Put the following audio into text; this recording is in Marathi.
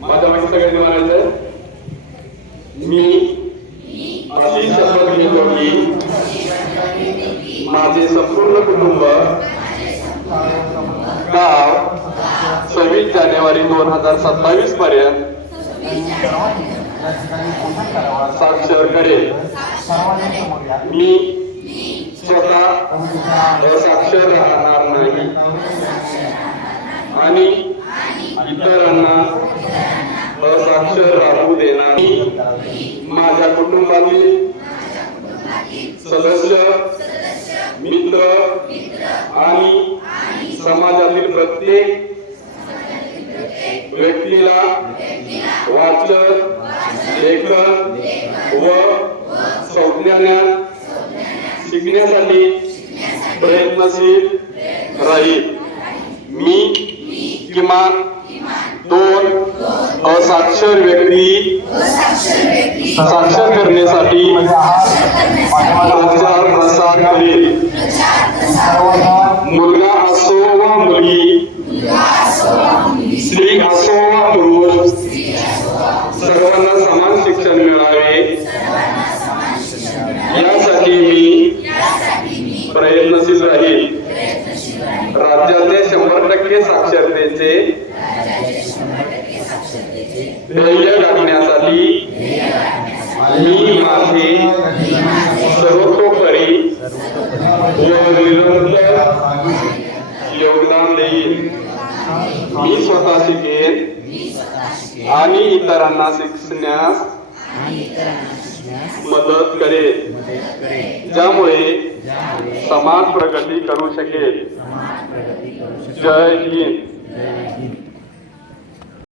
माझ्या मागे सगळ्यांनी म्हणायचं, मी अशी शपथ घेतो की माझे संपूर्ण कुटुंब गाव 26 जानेवारी 2027 पर्यंत साक्षर करेल. मी स्वतः असाक्षर राहणार नाही आणि इतरांना असाक्षर राहू देणार. माझ्या कुटुंबातील सदस्य, मित्र आणि समाजातील प्रत्येक व्यक्तीला वाचन, लेखन व संज्ञान शिकण्यासाठी प्रयत्नशील राहील. मी किमान 2 असाक्षर व्यक्ती साक्षर करण्यासाठी प्रचार प्रसार करेल. मुलगा असो वा मुलगी, स्त्री असो वा पुरुष, सर्वांना समान शिक्षण मिळावे यासाठी मी प्रयत्नशील राहील. राज्यातले 100% साक्षरतेचे ध्येय गाठण्यासाठी मी माझे सर्वतोपरी व निरंतर योगदान देईन. मी स्वतः शिकेन आणि इतरांना शिकण्यास मदत करेल, ज्यामुळे समाज प्रगती करू शकेल. जय हिंद.